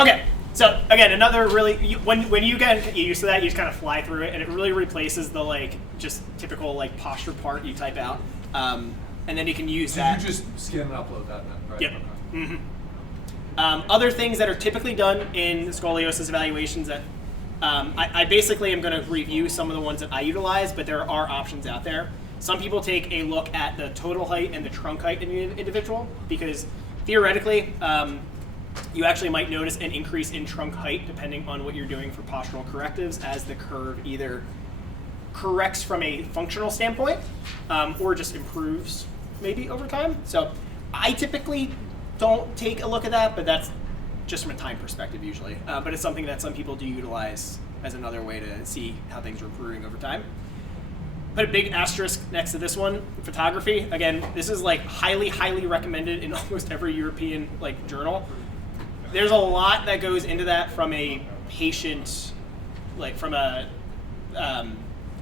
Okay, so again, another really, when you get used to that, you just kind of fly through it, and it really replaces the like just typical like posture part you type out, and then you can use that. You just scan and upload that then, right? Yep. Okay. Mm-hmm. Other things that are typically done in scoliosis evaluations that I basically am going to review some of the ones that I utilize, but there are options out there. Some people take a look at the total height and the trunk height in the individual because theoretically, you actually might notice an increase in trunk height depending on what you're doing for postural correctives as the curve either corrects from a functional standpoint or just improves maybe over time. So I typically don't take a look at that, but that's just from a time perspective usually. But it's something that some people do utilize as another way to see how things are improving over time. Put a big asterisk next to this one, photography. Again, this is like highly, highly recommended in almost every European like journal. There's a lot that goes into that from a patient, like from a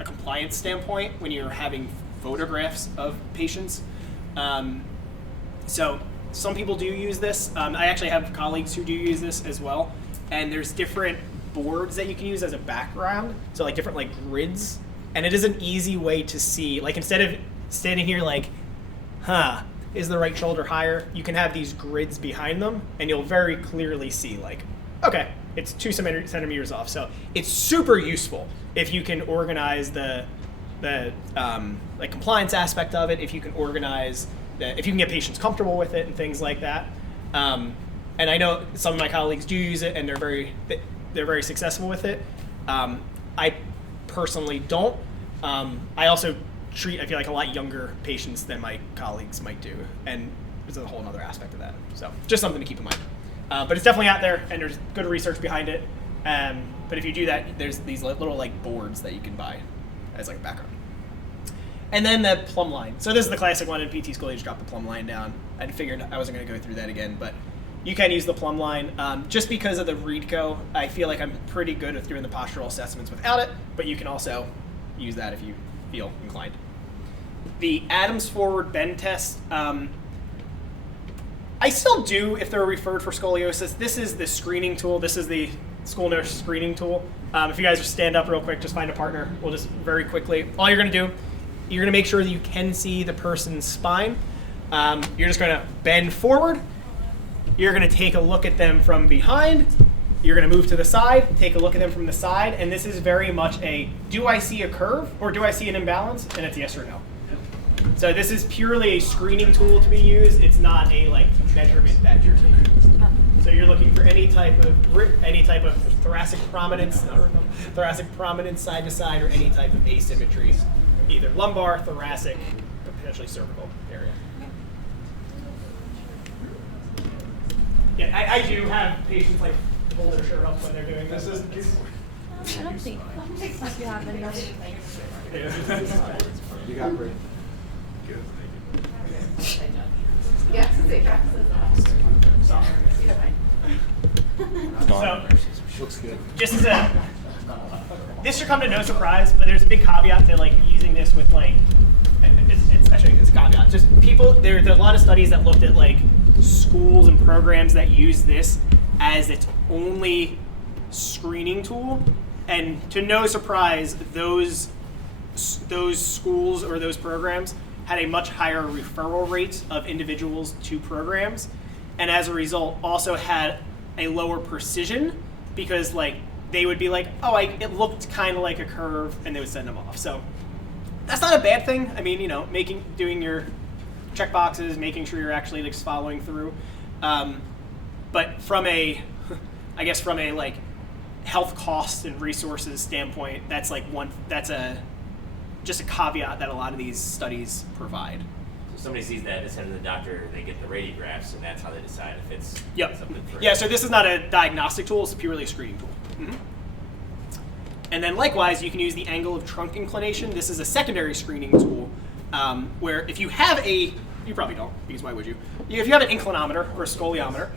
compliance standpoint when you're having photographs of patients. So some people do use this. I actually have colleagues who do use this as well. And there's different boards that you can use as a background. So like different like grids. And it is an easy way to see, like instead of standing here like, is the right shoulder higher? You can have these grids behind them and you'll very clearly see like, okay, it's 2 centimeters off. So it's super useful if you can organize the like compliance aspect of it, if you can organize, if you can get patients comfortable with it and things like that. And I know some of my colleagues do use it and they're very successful with it. I personally don't. I also treat, I feel like, a lot younger patients than my colleagues might do, and there's a whole other aspect of that. So just something to keep in mind. But it's definitely out there, and there's good research behind it. But if you do that, there's these little like boards that you can buy as like a background. And then the plumb line. So this is the classic one in PT School. You just drop the plumb line down. I figured I wasn't going to go through that again, but you can use the plumb line. Just because of the READCO, I feel like I'm pretty good with doing the postural assessments without it, but you can also use that if you feel inclined. The Adams forward bend test, I still do if they're referred for scoliosis. This is the screening tool. This is the school nurse screening tool. If you guys just stand up real quick, just find a partner. We'll just very quickly, all you're going to do, you're going to make sure that you can see the person's spine. You're just going to bend forward. You're going to take a look at them from behind. You're going to move to the side, take a look at them from the side, and this is very much a, do I see a curve or do I see an imbalance? And it's yes or no. So this is purely a screening tool to be used. It's not a like measurement that you're taking. So you're looking for any type of thoracic prominence side to side, or any type of asymmetry, either lumbar, thoracic, or potentially cervical area. Yeah, I do have patients like pull their shirt up when they're doing this. I don't think you have enough. You got great. Good, thank you. Yes. So, Looks good. just as a, this should come to no surprise, but there's a big caveat to like using this with like, it's actually it's a caveat. Just people, there's a lot of studies that looked at like schools and programs that use this as its only screening tool, and to no surprise, those schools or those programs had a much higher referral rate of individuals to programs, and as a result also had a lower precision because like they would be like, oh, it looked kind of like a curve, and they would send them off. So that's not a bad thing. I mean, doing your check boxes, making sure you're actually like following through. But from a like health costs and resources standpoint, that's just a caveat that a lot of these studies provide. So somebody sees that, they send to the doctor, they get the radiographs, and that's how they decide if it's something for Yeah, so this is not a diagnostic tool, it's purely a screening tool. Mm-hmm. And then likewise, you can use the angle of trunk inclination. This is a secondary screening tool where if you have you probably don't, because why would you? If you have an inclinometer or a scoliometer,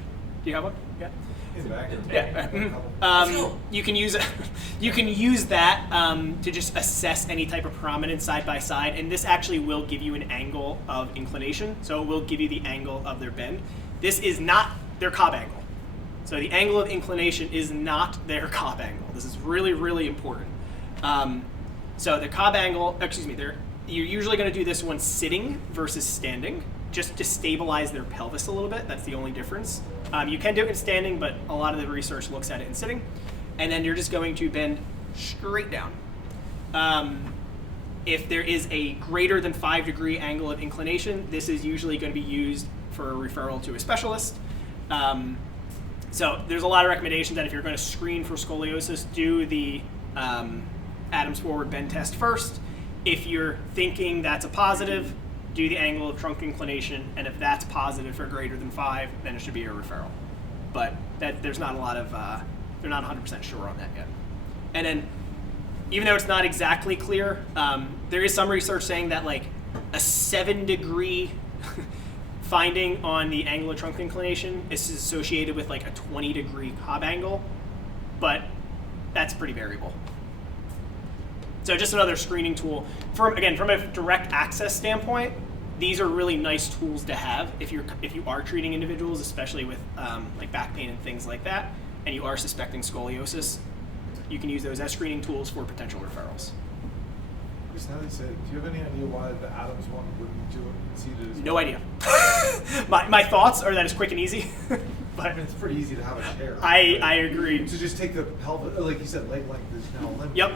do you have one? Yeah. In the back. Yeah. Mm-hmm. You can use that to just assess any type of prominence side by side, and this actually will give you an angle of inclination. So it will give you the angle of their bend. This is not their Cobb angle. So the angle of inclination is not their Cobb angle. This is really, really important. So the Cobb angle, you're usually going to do this one sitting versus standing, just to stabilize their pelvis a little bit. That's the only difference. You can do it in standing, but a lot of the research looks at it in sitting. And then you're just going to bend straight down. If there is a greater than 5-degree angle of inclination, this is usually going to be used for a referral to a specialist. So there's a lot of recommendations that if you're going to screen for scoliosis, do the Adams forward bend test first. If you're thinking that's a positive, do the angle of trunk inclination, and if that's positive for greater than 5, then it should be a referral. But there's not a lot of, they're not 100% sure on that yet. And then, even though it's not exactly clear, there is some research saying that like a 7-degree finding on the angle of trunk inclination is associated with like a 20-degree Cobb angle, but that's pretty variable. So just another screening tool. From a direct access standpoint, these are really nice tools to have if you are treating individuals, especially with like back pain and things like that, and you are suspecting scoliosis. You can use those as screening tools for potential referrals. Chris, now that you said, do you have any idea why the Adams one wouldn't do it seated as No well? idea. my thoughts are that it's quick and easy, but I mean, it's pretty easy to have a chair. I agree. To just take the pelvic, like you said, leg length is now limited, Yep.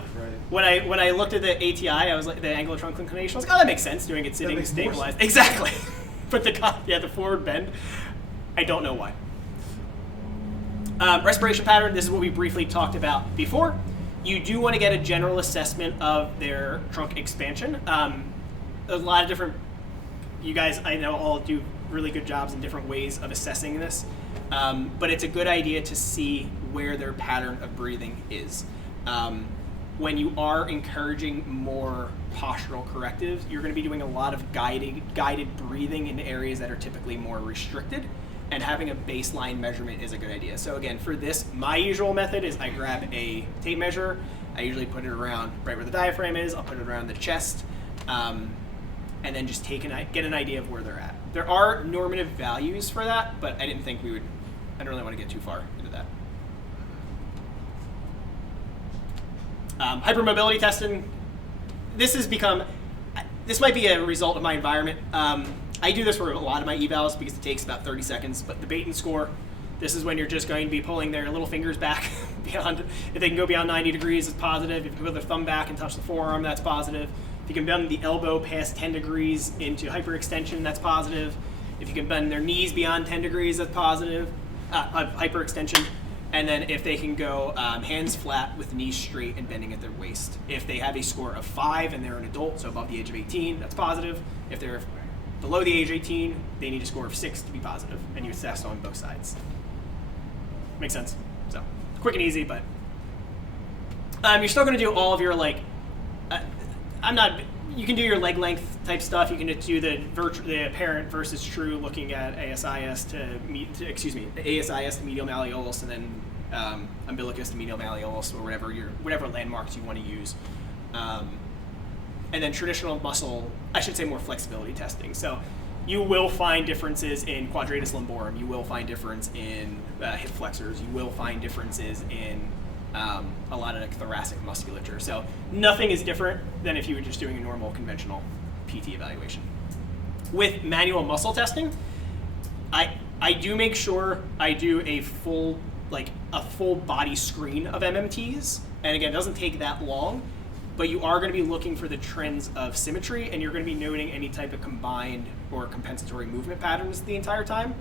right? When I looked at the ATI, I was like the angle of trunk inclination. I was like, oh, that makes sense. Doing it sitting makes more stabilized. sense. Exactly. But the forward bend, I don't know why. Respiration pattern. This is what we briefly talked about before. You do want to get a general assessment of their trunk expansion. A lot of different, you guys I know all do really good jobs in different ways of assessing this, but it's a good idea to see where their pattern of breathing is. When you are encouraging more postural correctives, you're going to be doing a lot of guided breathing in areas that are typically more restricted, and having a baseline measurement is a good idea. So again, for this, my usual method is I grab a tape measure, I usually put it around right where the diaphragm is, I'll put it around the chest, and then just get an idea of where they're at. There are normative values for that, but I didn't really want to get too far into that. Hypermobility testing, this might be a result of my environment. I do this for a lot of my evals because it takes about 30 seconds, but the bait and score, this is when you're just going to be pulling their little fingers back beyond, if they can go beyond 90 degrees, it's positive. If you can put their thumb back and touch the forearm, that's positive. If you can bend the elbow past 10 degrees into hyperextension, that's positive. If you can bend their knees beyond 10 degrees, that's positive, hyperextension. And then if they can go hands flat with knees straight and bending at their waist. If they have a score of 5 and they're an adult, so above the age of 18, that's positive. If they're below the age of 18, they need a score of 6 to be positive, and you assess on both sides. Makes sense? So, quick and easy, but you're still going to do all of your, you can do your leg length type stuff. You can do the apparent versus true, looking at ASIS to medial malleolus, and then umbilicus to medial malleolus, or whatever landmarks you want to use. And then traditional muscle, I should say more flexibility testing. So you will find differences in quadratus lumborum. You will find difference in hip flexors. You will find differences in a lot of thoracic musculature. So nothing is different than if you were just doing a normal conventional PT evaluation. With manual muscle testing, I do make sure I do a full body screen of MMTs. And again, it doesn't take that long, but you are going to be looking for the trends of symmetry, and you're going to be noting any type of combined or compensatory movement patterns the entire time.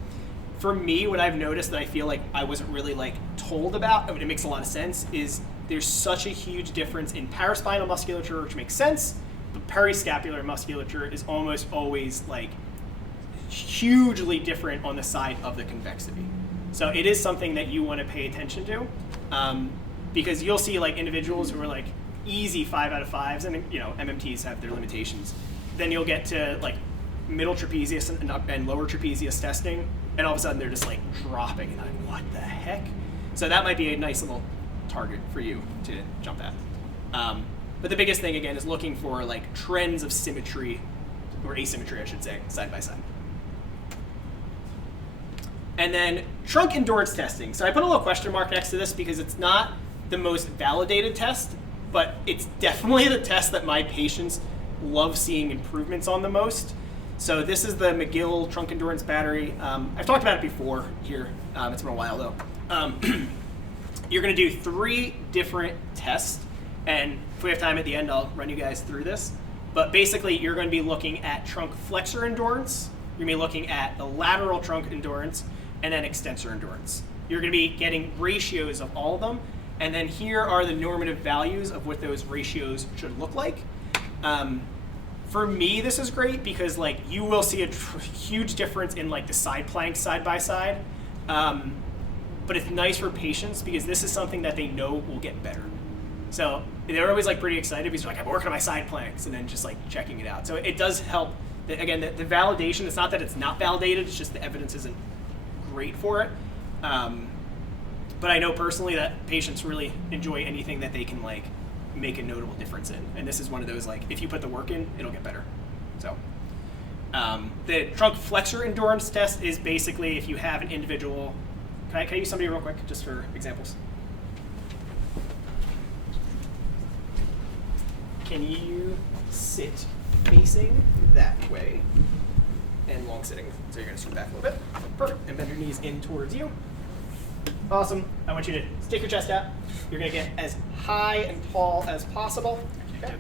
For me, what I've noticed that I feel like I wasn't really told about, and it makes a lot of sense, is there's such a huge difference in paraspinal musculature, which makes sense, but periscapular musculature is almost always hugely different on the side of the convexity. So it is something that you want to pay attention to, because you'll see individuals who are easy 5 out of 5s, and MMTs have their limitations. Then you'll get to middle trapezius and lower trapezius testing, and all of a sudden they're just dropping, and I'm what the heck? So that might be a nice little target for you to jump at. But the biggest thing again is looking for trends of symmetry, or asymmetry I should say, side by side. And then trunk endurance testing. So I put a little question mark next to this because it's not the most validated test, but it's definitely the test that my patients love seeing improvements on the most. So this is the McGill trunk endurance battery. I've talked about it before here. It's been a while though. You're going to do 3 different tests, and if we have time at the end, I'll run you guys through this. But basically, you're going to be looking at trunk flexor endurance. You're going to be looking at the lateral trunk endurance, and then extensor endurance. You're going to be getting ratios of all of them, and then here are the normative values of what those ratios should look like. For me, this is great because like you will see a huge difference in like the side planks side by side, but it's nice for patients because this is something that they know will get better. So they're always like pretty excited because they're like, I'm working on my side planks, and then just like checking it out. So it does help. Again, the validation, it's not that it's not validated, it's just the evidence isn't great for it. But I know personally that patients really enjoy anything that they can like make a notable difference in. And this is one of those like, if you put the work in, it'll get better. So the trunk flexor endurance test is basically if you have an individual, can I use somebody real quick just for examples? Can you sit facing that way and long sitting? So you're gonna scoot back a little bit. Perfect. And bend your knees in towards you. Awesome. I want you to stick your chest out. You're gonna get as high and tall as possible. Okay.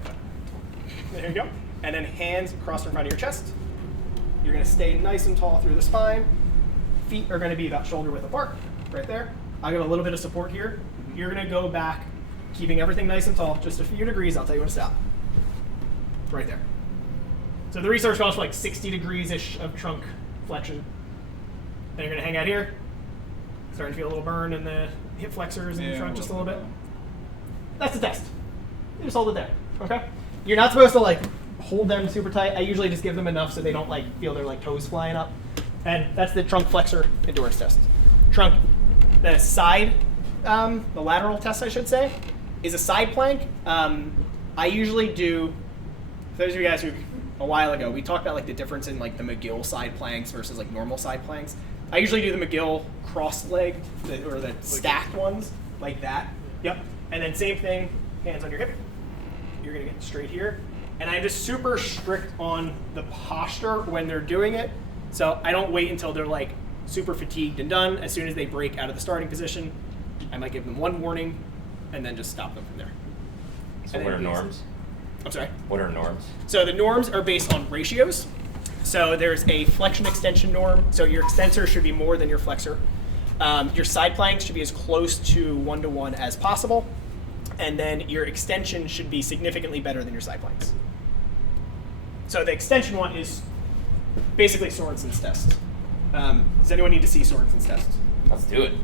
There you go. And then hands across in front of your chest. You're gonna stay nice and tall through the spine. Feet are gonna be about shoulder width apart, right there. I'll give a little bit of support here. You're gonna go back, keeping everything nice and tall, just a few degrees. I'll tell you when to stop. Right there. So the research calls for like 60 degrees-ish of trunk flexion. Then you're gonna hang out here. Starting to feel a little burn in the hip flexors in the front just a little bit. That's the test. You just hold it there, okay? You're not supposed to like hold them super tight. I usually just give them enough so they don't like feel their like toes flying up. And that's the trunk flexor endurance test. The side, the lateral test I should say, is a side plank. I usually do, for those of you guys who, a while ago, we talked about like the difference in like the McGill side planks versus like normal side planks. I usually do the McGill cross leg, or the stacked ones, like that. Yep. And then same thing, hands on your hip. You're gonna get straight here. And I'm just super strict on the posture when they're doing it. So I don't wait until they're like super fatigued and done. As soon as they break out of the starting position, I might give them one warning and then just stop them from there. So what are norms? I'm sorry? What are norms? So the norms are based on ratios. So there's a flexion extension norm. So your extensor should be more than your flexor. Your side planks should be as close to 1-to-1 as possible. And then your extension should be significantly better than your side planks. So the extension one is basically Sorensen's test. Does anyone need to see Sorensen's test? Let's do it.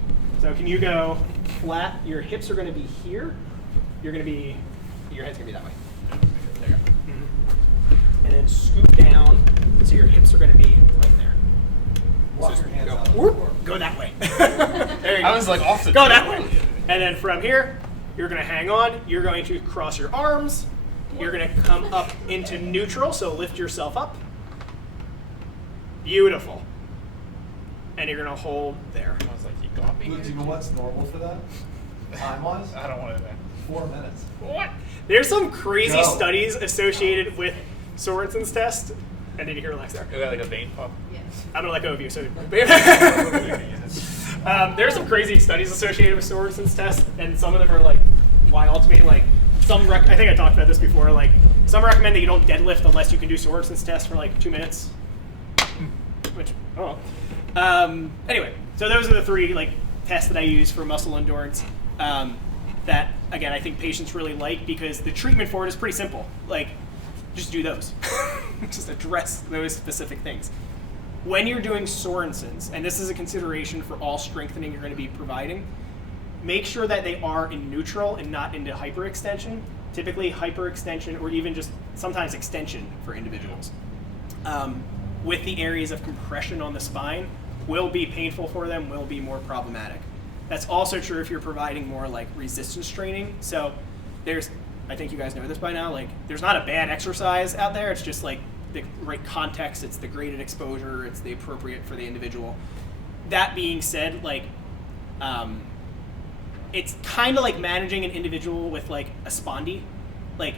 So can you go flat? Your hips are going to be here. Your head's going to be that way. There you go. Mm-hmm. And then scoot down. So your hips are going to be right there. Walk So your hands go, out. whoop, go that way. There you go. I was like off the Go that way. And then from here, you're going to hang on. You're going to cross your arms. You're going to come up into neutral, so lift yourself up. Beautiful. And you're going to hold there. I was like, you got me. Luke, do you know what's normal for that? Time-wise? I don't want to know. 4 minutes. What? There's some crazy Go. studies associated with Sorensen's test. And did you hear Lex there? You got like a vein pop. I'm gonna let go of you. So there's some crazy studies associated with Sorensen's test, and some of them are like wild to me. Like I think I talked about this before. Like some recommend that you don't deadlift unless you can do Sorensen's test for like 2 minutes. Which anyway, so those are the 3 like tests that I use for muscle endurance. That again, I think patients really like because the treatment for it is pretty simple. Like just do those. Just address those specific things. When you're doing Sorensen's, and this is a consideration for all strengthening you're going to be providing, make sure that they are in neutral and not into hyperextension. Typically hyperextension or even just sometimes extension for individuals. With the areas of compression on the spine will be painful for them, will be more problematic. That's also true if you're providing more like resistance training. So I think you guys know this by now, like there's not a bad exercise out there, it's just like the right context, it's the graded exposure, it's the appropriate for the individual. that being said, like, it's kind of like managing an individual with like a spondy. Like,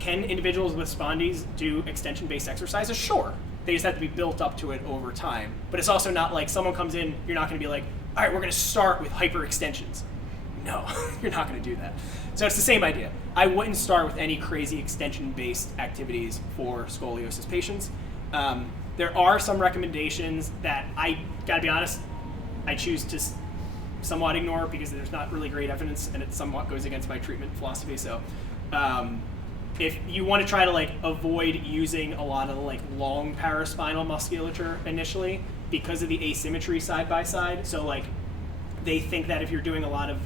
can individuals with spondies do extension-based exercises? Sure. They just have to be built up to it over time. But it's also not like someone comes in, you're not going to be like, all right, we're going to start with hyperextensions. No, you're not going to do that. So it's the same idea. I wouldn't start with any crazy extension-based activities for scoliosis patients. There are some recommendations that I gotta be honest, I choose to somewhat ignore because there's not really great evidence and it somewhat goes against my treatment philosophy. So if you want to try to like avoid using a lot of like long paraspinal musculature initially because of the asymmetry side by side. So like they think that if you're doing a lot of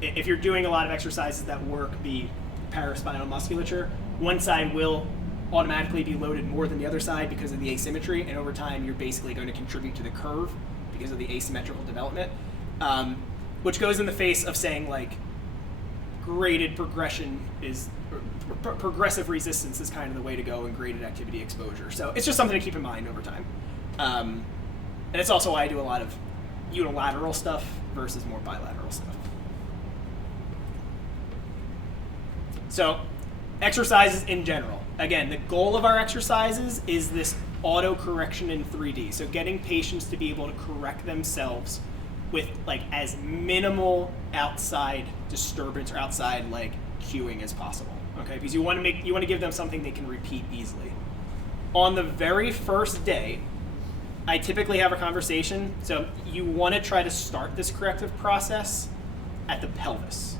exercises that work the paraspinal musculature, one side will automatically be loaded more than the other side because of the asymmetry, and over time you're basically going to contribute to the curve because of the asymmetrical development, which goes in the face of saying like graded progression is, or progressive resistance is kind of the way to go in graded activity exposure. So it's just something to keep in mind over time. And it's also why I do a lot of unilateral stuff versus more bilateral stuff. So exercises in general. Again, the goal of our exercises is this auto correction in 3D. So getting patients to be able to correct themselves with like as minimal outside disturbance or outside like cueing as possible. Okay, because you want to give them something they can repeat easily. On the very first day, I typically have a conversation. So you want to try to start this corrective process at the pelvis.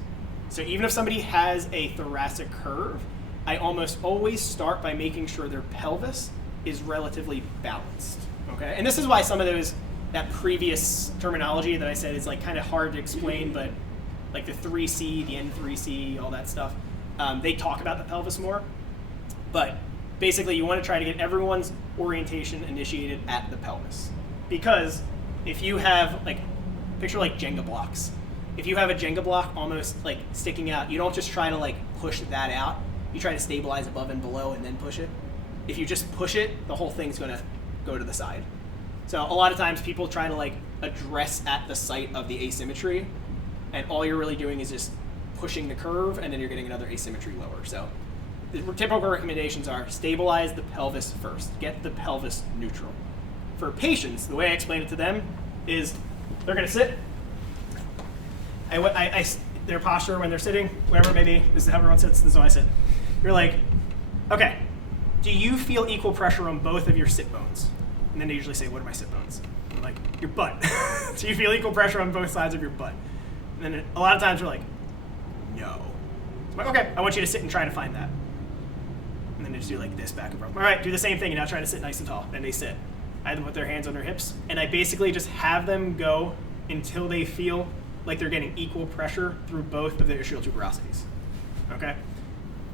So even if somebody has a thoracic curve, I almost always start by making sure their pelvis is relatively balanced, okay? And this is why some of that previous terminology that I said is like kind of hard to explain, but like the 3C, the N3C, all that stuff, they talk about the pelvis more. But basically you want to try to get everyone's orientation initiated at the pelvis. Because if you have like, picture like Jenga blocks. If you have a Jenga block almost like sticking out, you don't just try to like push that out. You try to stabilize above and below and then push it. If you just push it, the whole thing's gonna go to the side. So a lot of times people try to like address at the site of the asymmetry, and all you're really doing is just pushing the curve, and then you're getting another asymmetry lower. So the typical recommendations are stabilize the pelvis first. Get the pelvis neutral. For patients, the way I explain it to them is they're gonna sit. Their posture when they're sitting, whatever it may be, this is how everyone sits, this is how I sit. You're like, okay, do you feel equal pressure on both of your sit bones? And then they usually say, what are my sit bones? I'm like, your butt. So you feel equal pressure on both sides of your butt. And then a lot of times we're like, no. So I'm like, okay, I want you to sit and try to find that. And then they just do like this back and forth. All right, do the same thing and now try to sit nice and tall. Then they sit. I have them put their hands on their hips, and I basically just have them go until they feel like they're getting equal pressure through both of their ischial tuberosities, okay?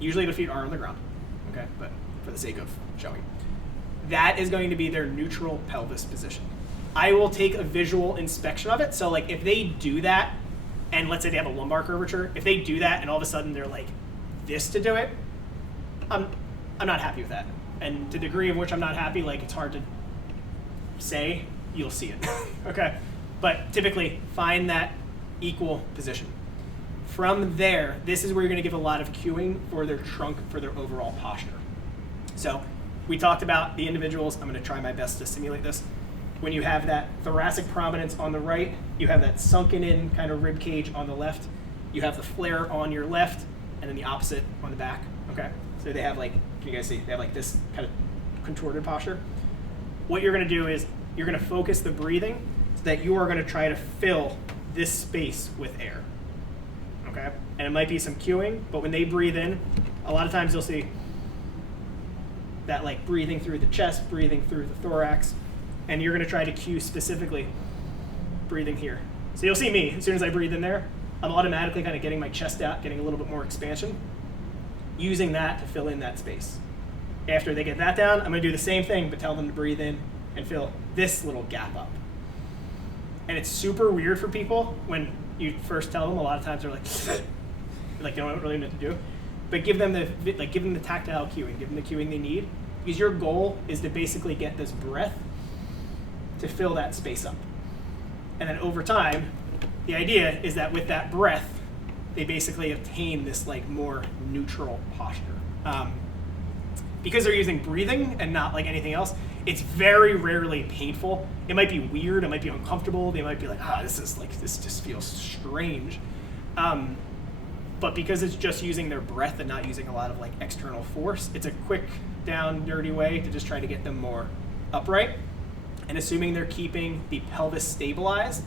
Usually the feet are on the ground, okay? But for the sake of showing. That is going to be their neutral pelvis position. I will take a visual inspection of it. So like if they do that, and let's say they have a lumbar curvature, if they do that and all of a sudden they're like this to do it, I'm not happy with that. And to the degree of which I'm not happy, like it's hard to say, you'll see it, okay? But typically find that equal position. From there, this is where you're going to give a lot of cueing for their trunk, for their overall posture. So we talked about the individuals. I'm going to try my best to simulate this. When you have that thoracic prominence on the right, you have that sunken in kind of rib cage on the left, you have the flare on your left, and then the opposite on the back, okay? So they have like, can you guys see? They have like this kind of contorted posture. What you're going to do is you're going to focus the breathing so that you are going to try to fill this space with air, okay? And it might be some cueing, but when they breathe in, a lot of times you'll see that like breathing through the chest, breathing through the thorax, and you're gonna try to cue specifically breathing here. So you'll see me, as soon as I breathe in there, I'm automatically kind of getting my chest out, getting a little bit more expansion, using that to fill in that space. After they get that down, I'm gonna do the same thing, but tell them to breathe in and fill this little gap up. And it's super weird for people when you first tell them. A lot of times they're like, like they don't really know what to do. But give them the tactile cueing, give them the cueing they need, because your goal is to basically get this breath to fill that space up. And then over time, the idea is that with that breath, they basically obtain this like more neutral posture. Because they're using breathing and not like anything else, it's very rarely painful. It might be weird, it might be uncomfortable, they might be like, this just feels strange. But because it's just using their breath and not using a lot of like external force, it's a quick, down, dirty way to just try to get them more upright. And assuming they're keeping the pelvis stabilized,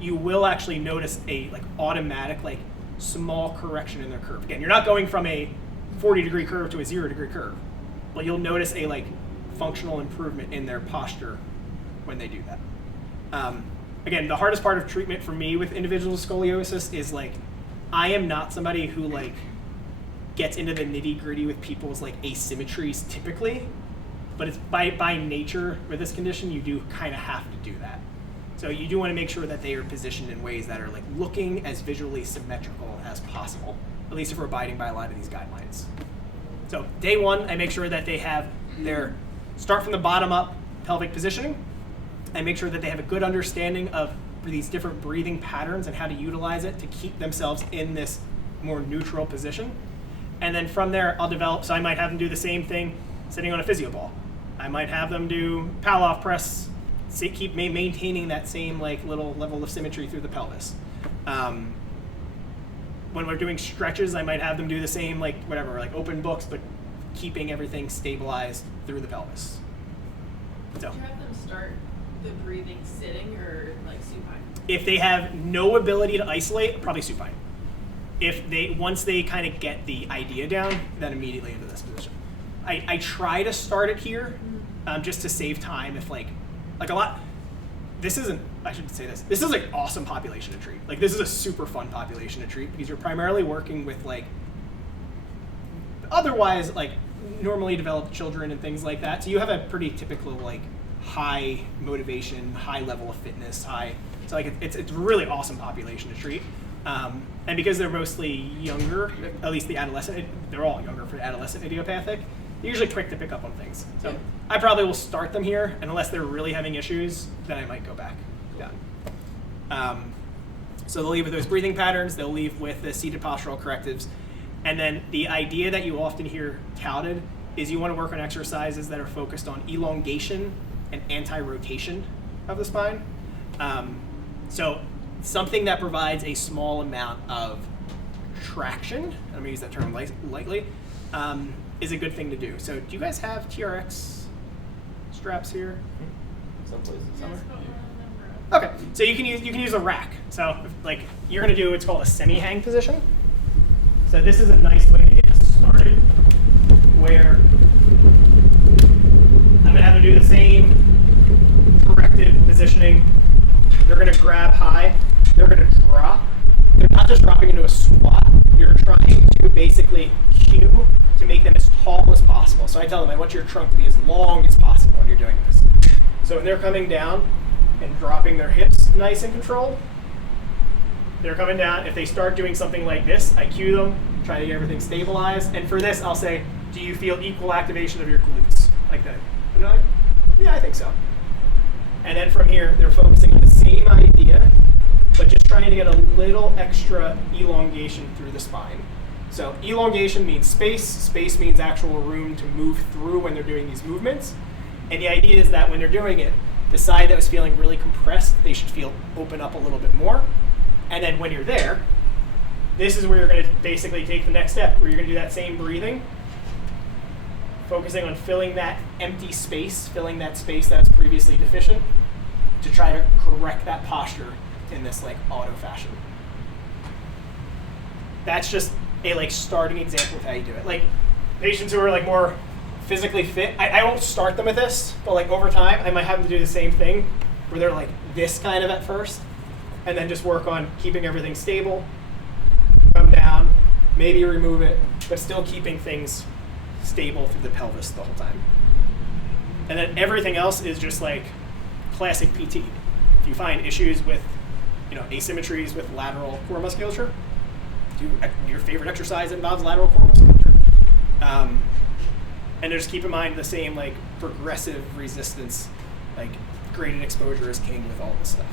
you will actually notice a like automatic, like small correction in their curve. Again, you're not going from a 40-degree curve to a 0-degree curve, but you'll notice a like functional improvement in their posture when they do that. Again, the hardest part of treatment for me with individuals with scoliosis is like, I am not somebody who like gets into the nitty-gritty with people's like asymmetries typically, but it's by nature with this condition, you do kind of have to do that. So you do want to make sure that they are positioned in ways that are like looking as visually symmetrical as possible, at least if we're abiding by a lot of these guidelines. So day one, I make sure that they have their start from the bottom up pelvic positioning. I make sure that they have a good understanding of these different breathing patterns and how to utilize it to keep themselves in this more neutral position. And then from there, I'll develop, so I might have them do the same thing sitting on a physio ball. I might have them do Palloff press, keep maintaining that same like little level of symmetry through the pelvis. When we're doing stretches, I might have them do the same, like whatever, like open books, but keeping everything stabilized through the pelvis. So, do you have them start the breathing sitting or like supine? If they have no ability to isolate, probably supine. Once they kind of get the idea down, then immediately into this position. I try to start it here, just to save time. If like a lot, this isn't. I should say this. This is like awesome population to treat. Like this is a super fun population to treat because you're primarily working with like otherwise like normally developed children and things like that. So you have a pretty typical like high motivation, high level of fitness, so like it's a really awesome population to treat. And because they're mostly younger, at least the adolescent, they're all younger for adolescent idiopathic, they're usually quick to pick up on things. So yeah. I probably will start them here, and unless they're really having issues, then I might go back down. So they'll leave with those breathing patterns, they'll leave with the seated postural correctives, and then the idea that you often hear touted is you want to work on exercises that are focused on elongation and anti-rotation of the spine. So something that provides a small amount of traction, I'm going to use that term lightly, is a good thing to do. So do you guys have TRX straps here? Some places. Somewhere? Okay, so you can use a rack. So like you're going to do what's called a semi-hang position. So this is a nice way to get started, where I'm going to have them do the same corrective positioning. They're going to grab high. They're going to drop. They're not just dropping into a squat. You're trying to basically cue to make them as tall as possible. So I tell them, I want your trunk to be as long as possible when you're doing this. So when they're coming down and dropping their hips nice and controlled, they're coming down. If they start doing something like this, I cue them, try to get everything stabilized. And for this, I'll say, do you feel equal activation of your glutes? Like that. And they're like, yeah, I think so. And then from here, they're focusing on the same idea, but just trying to get a little extra elongation through the spine. So elongation means space. Space means actual room to move through when they're doing these movements. And the idea is that when they're doing it, the side that was feeling really compressed, they should feel open up a little bit more. And then when you're there, this is where you're going to basically take the next step, where you're going to do that same breathing, focusing on filling that empty space, filling that space that's previously deficient, to try to correct that posture in this like auto fashion. That's just a like starting example of how you do it. Like patients who are like more physically fit, I won't start them with this, but like over time, I might have them do the same thing, where they're like this kind of at first, and then just work on keeping everything stable, come down, maybe remove it, but still keeping things stable through the pelvis the whole time. And then everything else is just like classic PT. If you find issues with, asymmetries with lateral core musculature, do your favorite exercise that involves lateral core musculature. And just keep in mind the same like progressive resistance, like graded exposure is king with all this stuff.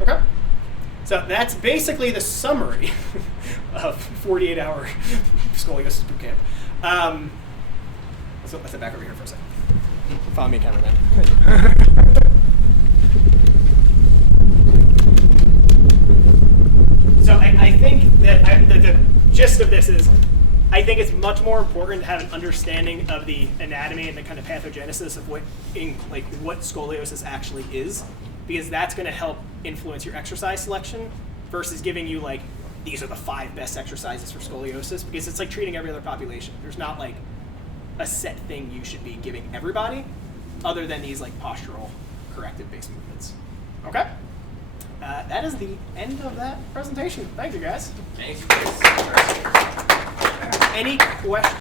Okay? So that's basically the summary of 48-hour scoliosis bootcamp. So let's sit back over here for a second. Follow me, cameraman. So I think that the gist of this is, I think it's much more important to have an understanding of the anatomy and the kind of pathogenesis of what scoliosis actually is, because that's going to help influence your exercise selection versus giving you like, these are the 5 best exercises for scoliosis, because it's like treating every other population. There's not like a set thing you should be giving everybody other than these like postural corrective based movements. Okay? That is the end of that presentation. Thank you, guys. Thanks. Any questions?